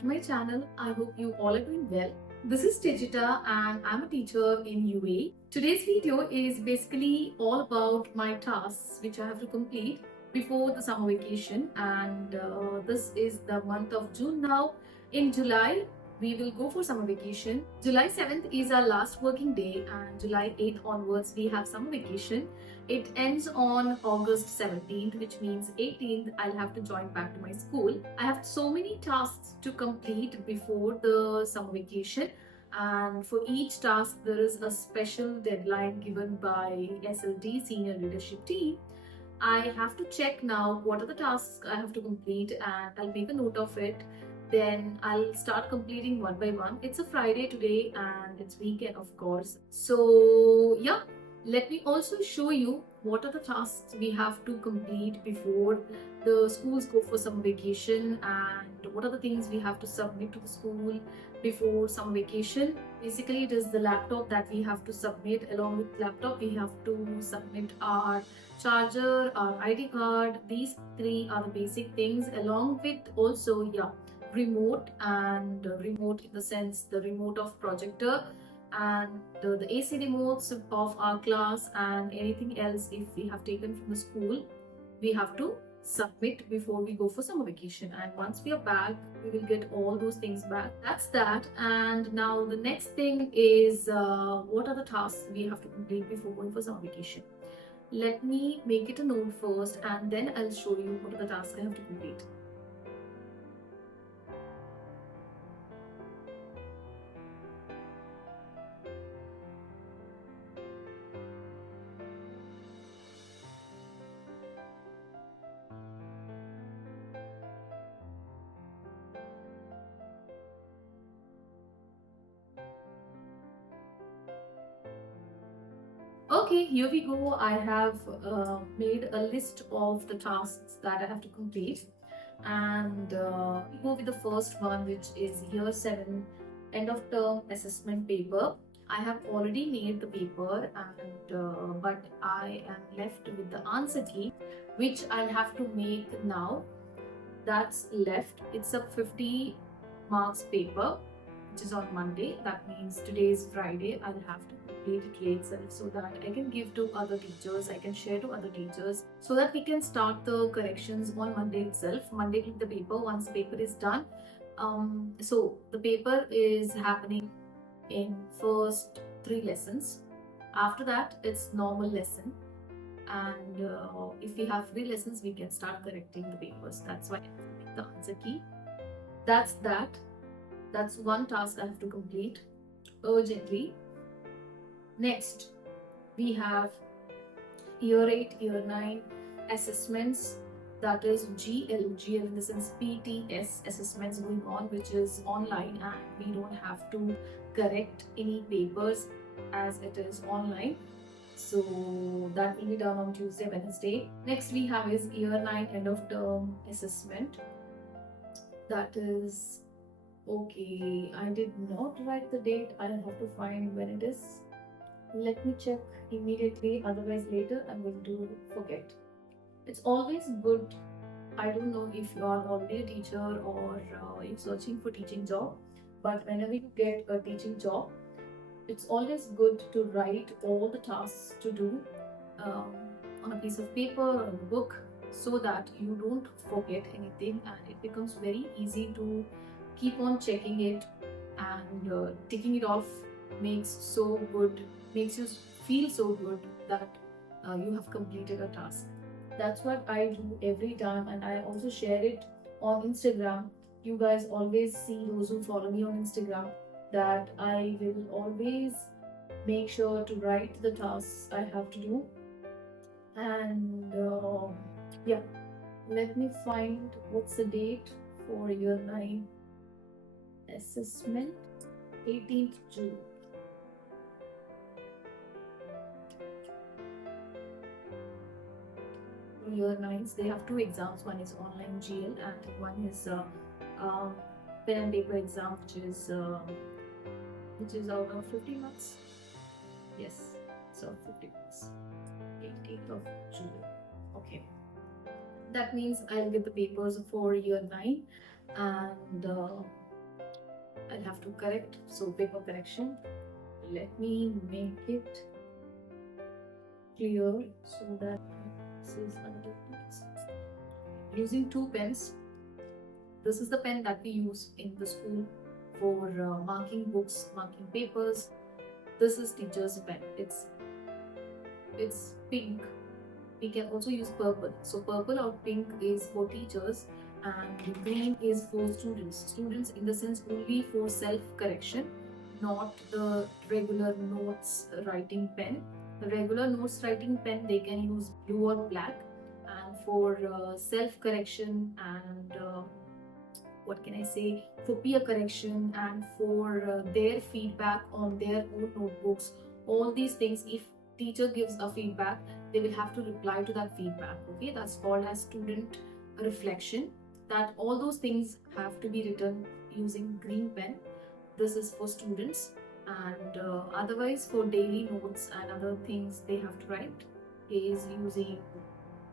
back to my channel. I hope you all are doing well. This is Tejita and I'm a teacher in UAE. Today's video is basically all about my tasks which I have to complete before the summer vacation, and this is the month of June now. In July, we will go for summer vacation. July 7th is our last working day, and July 8th onwards we have summer vacation. It ends on August 17th, which means 18th I'll have to join back to my school. I have so many tasks to complete before the summer vacation, and for each task there is a special deadline given by SLT, Senior Leadership Team. I have to check now what are the tasks I have to complete, and I'll make a note of it. Then I'll start completing one by one. It's a Friday today and it's weekend, of course. So yeah, let me also show you what are the tasks we have to complete before the schools go for summer vacation, and what are the things we have to submit to the school before summer vacation. Basically, it is the laptop that we have to submit. Along with laptop, we have to submit our charger, our ID card. These three are the basic things, along with also remote, and remote in the sense the remote of projector, and the AC remotes of our class, and anything else if we have taken from the school we have to submit before we go for summer vacation. And once we are back, we will get all those things back. That's that. And now the next thing is what are the tasks we have to complete before going for summer vacation. Let me make it a note first, and then I'll show you what are the tasks I have to complete. Okay, here we go. I have made a list of the tasks that I have to complete, and we go with the first one, which is year 7 end of term assessment paper. I have already made the paper, and but I am left with the answer key, which I'll have to make now. That's left. It's a 50 marks paper, which is on Monday. That means today is Friday. I'll have to complete it today itself so that I can give to other teachers, I can share to other teachers, so that we can start the corrections on Monday itself. Monday click the paper once the paper is done. So the paper is happening in first 3 lessons. After that, it's normal lesson, and if we have 3 lessons, we can start correcting the papers. That's why I have to make the answer key. That's that. That's one task I have to complete urgently. Next, we have year 8, year 9 assessments. That is GL in the sense PTS assessments going on, which is online, and we don't have to correct any papers as it is online. So that will be done on Tuesday, Wednesday. Next we have is year 9 end of term assessment. That is okay. I did not write the date. I'll have to find when it is. Let me check immediately, otherwise later I'm going to forget. It's always good. I don't know if you are already a teacher or you're searching for teaching job, but whenever you get a teaching job, it's always good to write all the tasks to do on a piece of paper or in a book, so that you don't forget anything, and it becomes very easy to keep on checking it, and ticking it off makes you feel so good that you have completed a task. That's what I do every time, and I also share it on Instagram. You guys always see, those who follow me on Instagram, that I will always make sure to write the tasks I have to do. And yeah, let me find what's the date for year 9 assessment. 18th June. Year 9s, they have 2 exams. One is online GL, and one is pen and paper exam, which is out of 50 marks. Yes, so 50 marks. 18th of June. Okay, that means I'll get the papers for year 9, and I'll have to correct. So paper correction. Let me make it clear so that this is another piece. Using two pens. This is the pen that we use in the school for marking books, marking papers. This is teacher's pen. It's pink. We can also use purple. So purple or pink is for teachers and green is for students. Students in the sense only for self-correction, not the regular notes writing pen. The regular notes writing pen, they can use blue or black. And for self-correction and what can I say, for peer correction and for their feedback on their own notebooks, all these things, if teacher gives a feedback, they will have to reply to that feedback. Okay, that's called as student reflection. That all those things have to be written using green pen. This is for students, and otherwise for daily notes and other things they have to write is using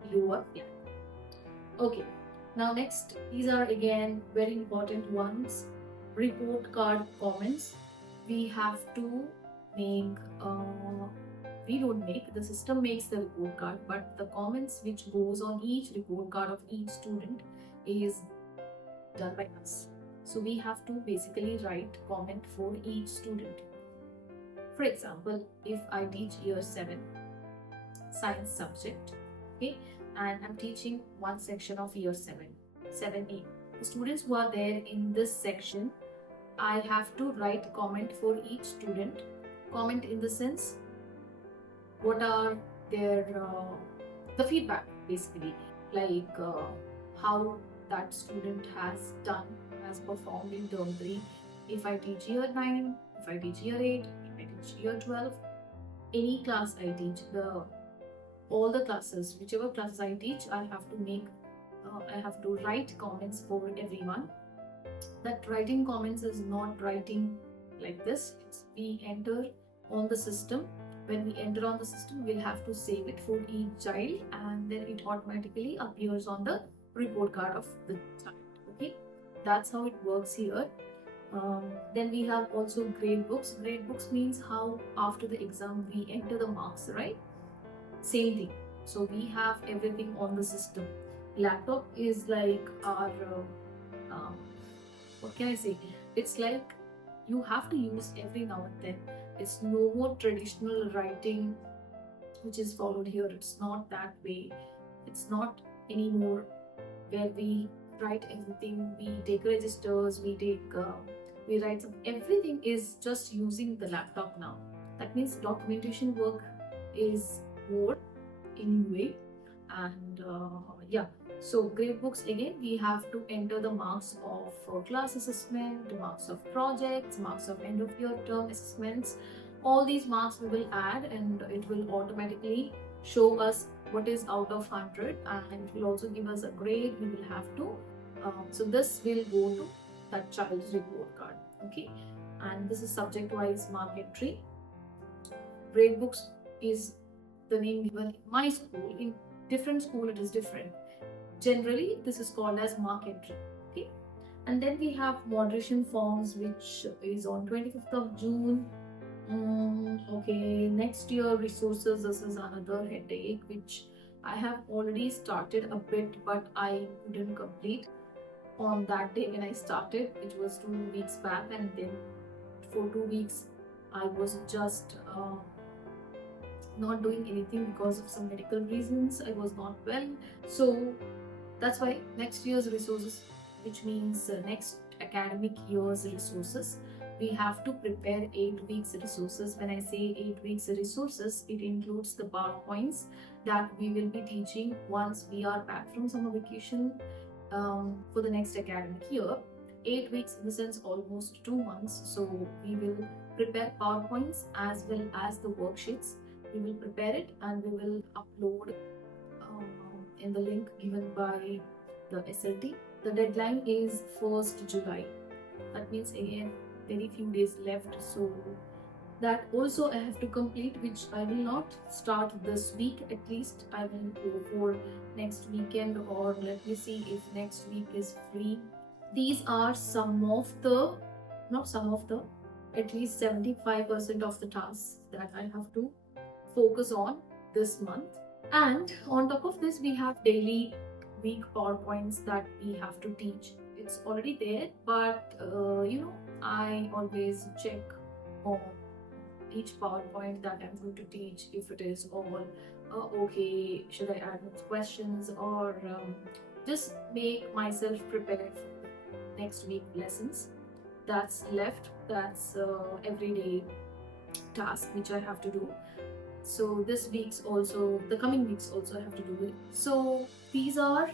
blue or black. Okay, now next, these are again very important ones. Report card comments. We have to make we don't make, the system makes the report card, but the comments which goes on each report card of each student is done by us. So we have to basically write comment for each student. For example, if I teach year 7 science subject, okay, and I'm teaching one section of year 7A. The students who are there in this section, I have to write comment for each student. Comment in the sense, what are their the feedback basically, like how that student has done, has performed in term 3. If I teach year 9, if I teach year 8, if I teach year 12, any class I teach, all the classes, whichever classes I teach, I have to write comments for everyone. That writing comments is not writing like this. We enter on the system. When we enter on the system, we'll have to save it for each child, and then it automatically appears on the report card of the child. Okay, that's how it works here. Then we have also grade books. Grade books means how after the exam we enter the marks, right? Same thing. So we have everything on the system. Laptop is like our what can I say? It's like you have to use every now and then. It's no more traditional writing which is followed here. It's not that way. It's not anymore where we write everything. We take registers, we write some. Everything is just using the laptop now. That means documentation work is more in way, and yeah. So grade books, again, we have to enter the marks of class assessment, marks of projects, marks of end of year term assessments. All these marks we will add, and it will automatically show us what is out of 100, and it will also give us a grade. We will have to so this will go to that child's report card. Okay, and this is subject wise mark entry. Grade books is the name given in my school. In different school it is different. Generally this is called as mark entry. Okay, and then we have moderation forms, which is on 25th of June. Okay, next year resources. This is another headache which I have already started a bit, but I couldn't complete on that day when I started. It was 2 weeks back, and then for 2 weeks I was just not doing anything because of some medical reasons. I was not well, so that's why next year's resources, which means next academic year's resources, we have to prepare 8 weeks resources. When I say 8 weeks resources, it includes the PowerPoints that we will be teaching once we are back from summer vacation for the next academic year. 8 weeks in the sense almost 2 months. So we will prepare PowerPoints as well as the worksheets. We will prepare it and we will upload in the link given by the SLT. The deadline is 1st July. That means again very few days left, so that also I have to complete, which I will not start this week. At least I will go for next weekend, or let me see if next week is free. These are some of the not some of the, at least 75% of the tasks that I have to focus on this month. And on top of this, we have daily week PowerPoints that we have to teach. It's already there, but I always check on each PowerPoint that I'm going to teach if it is all okay. Should I add more questions, or just make myself prepared for the next week lessons that's left? That's everyday task which I have to do. So this week's also, the coming weeks also have to do it. So these are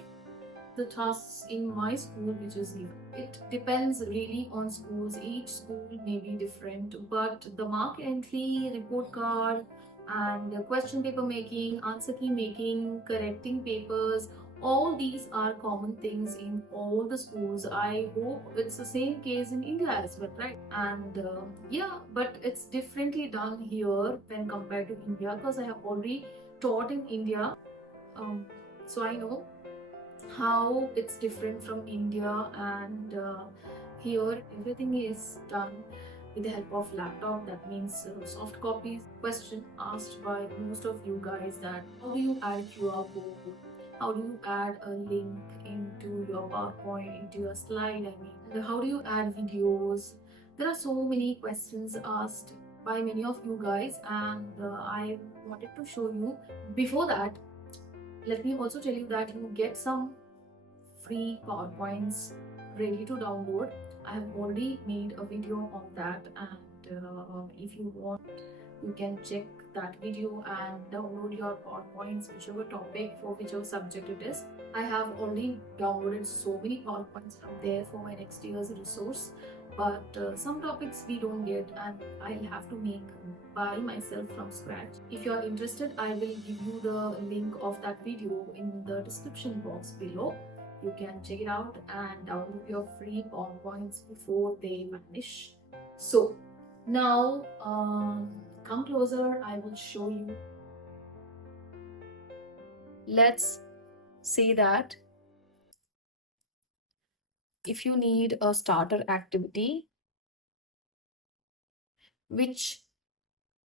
the tasks in my school which is given. It depends really on schools. Each school may be different, but the mark entry, report card, and question paper making, answer key making, correcting papers, all these are common things in all the schools. I hope it's the same case in India as well, right? And yeah, but it's differently done here when compared to India, because I have already taught in India. So I know how it's different from India, and here everything is done with the help of laptop. That means soft copies. Question asked by most of you guys, that how do you add QR code? How do you add a link into your PowerPoint, into your slide? I mean, and how do you add videos? There are so many questions asked by many of you guys, and I wanted to show you. Before that, let me also tell you that you get some free PowerPoints ready to download. I have already made a video on that, and if you want, you can check that video and download your PowerPoints, whichever topic for whichever subject it is. I have already downloaded so many PowerPoints from there for my next year's resource, but some topics we don't get, and I'll have to make by myself from scratch. If you're interested, I will give you the link of that video in the description box below. You can check it out and download your free PowerPoints before they vanish. So now come closer, I will show you. Let's say that if you need a starter activity which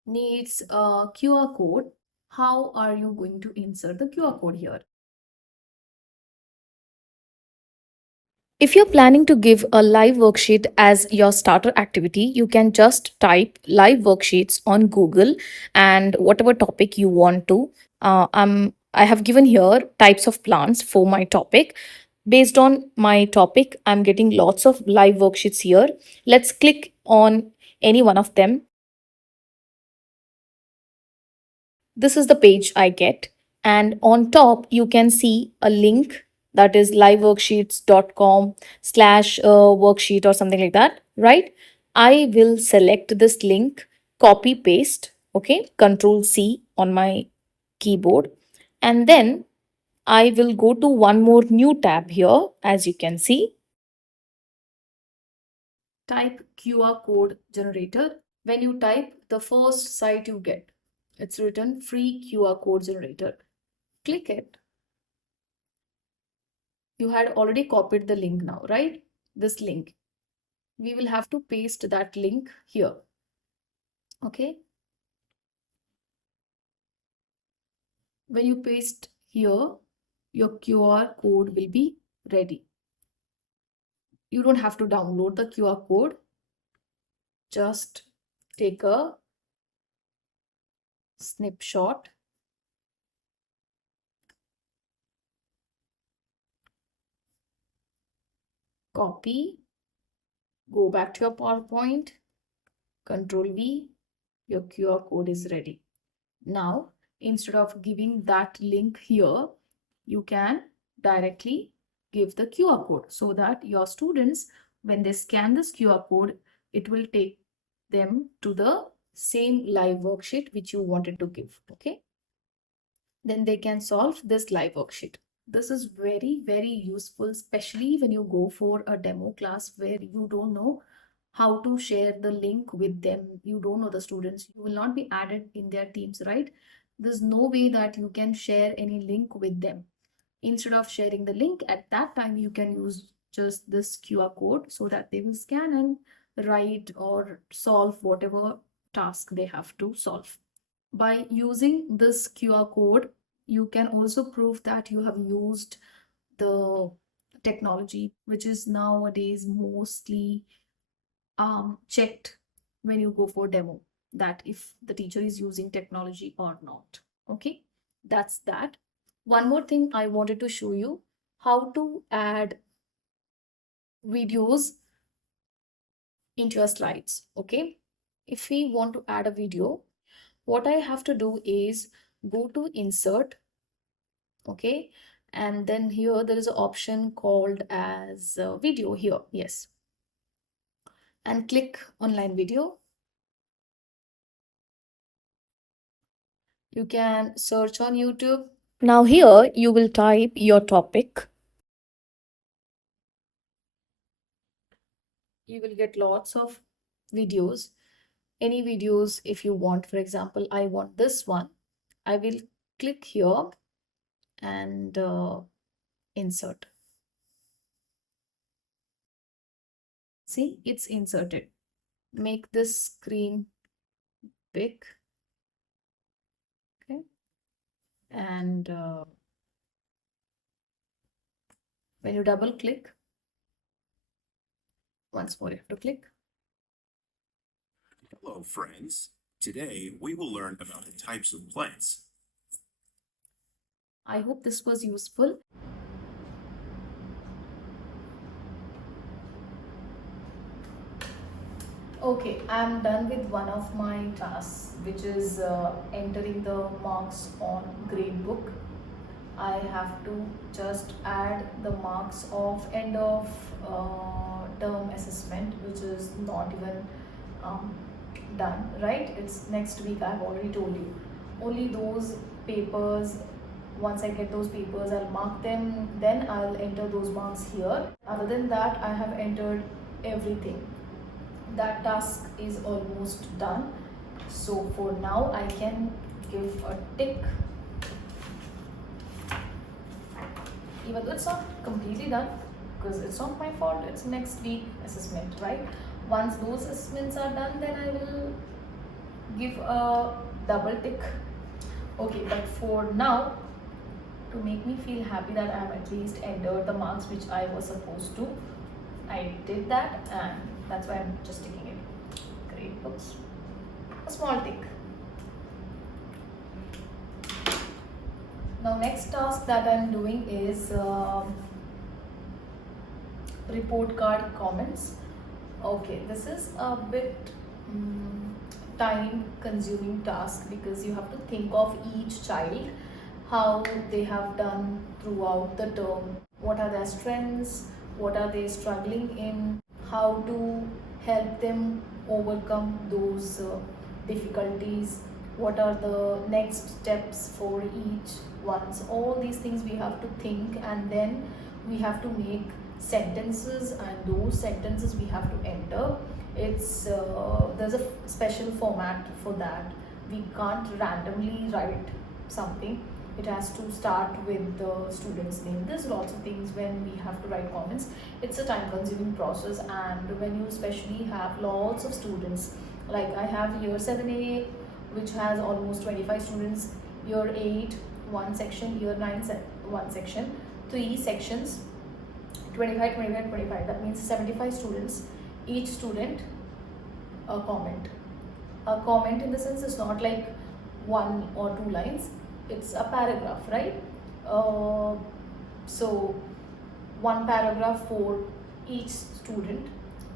needs a QR code, how are you going to insert the QR code here? If you're planning to give a live worksheet as your starter activity, you can just type live worksheets on Google and whatever topic you want to. I have given here types of plants for my topic. Based on my topic, I'm getting lots of live worksheets here. Let's click on any one of them. This is the page I get. And on top, you can see a link, that is liveworksheets.com slash worksheet or something like that, right? I will select this link, copy paste, okay, Control C on my keyboard. And then I will go to one more new tab here, as you can see. Type QR code generator. When you type, the first site you get, it's written free QR code generator. Click it. You had already copied the link now, right? This link. We will have to paste that link here. Okay. When you paste here, your QR code will be ready. You don't have to download the QR code. Just take a snapshot. Copy. Go back to your PowerPoint. Control V. Your QR code is ready. Now, instead of giving that link here, you can directly give the QR code, so that your students, when they scan this QR code, it will take them to the same live worksheet which you wanted to give. Okay. Then they can solve this live worksheet. This is very, very useful, especially when you go for a demo class where you don't know how to share the link with them. You don't know the students. You will not be added in their teams, right? There's no way that you can share any link with them. Instead of sharing the link at that time, you can use just this QR code so that they will scan and write or solve whatever task they have to solve. By using this QR code, you can also prove that you have used the technology, which is nowadays mostly checked when you go for demo, that if the teacher is using technology or not. Okay, that's that. One more thing I wanted to show you, how to add videos into your slides. Okay, if we want to add a video, what I have to do is go to insert. Okay, and then here there is an option called as video here. Yes, and click online video. You can search on YouTube. Now here you will type your topic. You will get lots of videos. Any videos if you want. For example, I want this one. I will click here and insert. See, it's inserted. Make this screen big. Okay. And when you double click, once more you have to click. Hello, friends. Today we will learn about the types of plants. I hope this was useful. Okay, I'm done with one of my tasks, which is entering the marks on gradebook. I have to just add the marks of end of term assessment, which is not even done, right? It's next week, I've already told you. Only those papers, once I get those papers, I'll mark them, then I'll enter those marks here. Other than that, I have entered everything. That task is almost done. So for now, I can give a tick. Even though it's not completely done, because it's not my fault, it's next week assessment, right? Once those assessments are done, then I will give a double tick. Okay, but for now, to make me feel happy that I have at least entered the marks which I was supposed to, I did that, and that's why I'm just ticking it. Great books. A small tick. Now next task that I'm doing is report card comments. Okay, this is a bit time consuming task because you have to think of each child, how they have done throughout the term, what are their strengths, what are they struggling in, how to help them overcome those difficulties, what are the next steps for each ones. All these things we have to think, and then we have to make sentences, and those sentences we have to enter. It's there's a special format for that. We can't randomly write something. It has to start with the student's name. There's lots of things when we have to write comments. It's a time consuming process, and when you especially have lots of students, like I have year 7A, which has almost 25 students, year 8 one section, year 9 one section, 3 sections, 25, 25, 25. That means 75 students. Each student a comment. A comment in the sense is not like 1 or 2 lines. It's a paragraph, right? So one paragraph for each student.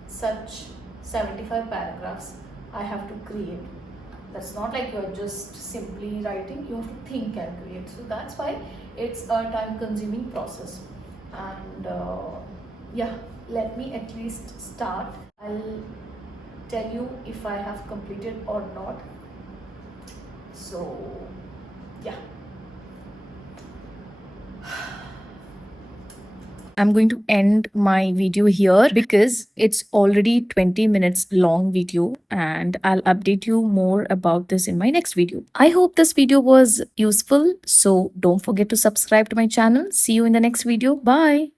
Such 75 paragraphs I have to create. That's not like you're just simply writing, you have to think and create. So that's why it's a time consuming process. And yeah, let me at least start. I'll tell you if I have completed or not. So yeah. I'm going to end my video here because it's already 20 minutes long video, and I'll update you more about this in my next video. I hope this video was useful. So don't forget to subscribe to my channel. See you in the next video. Bye.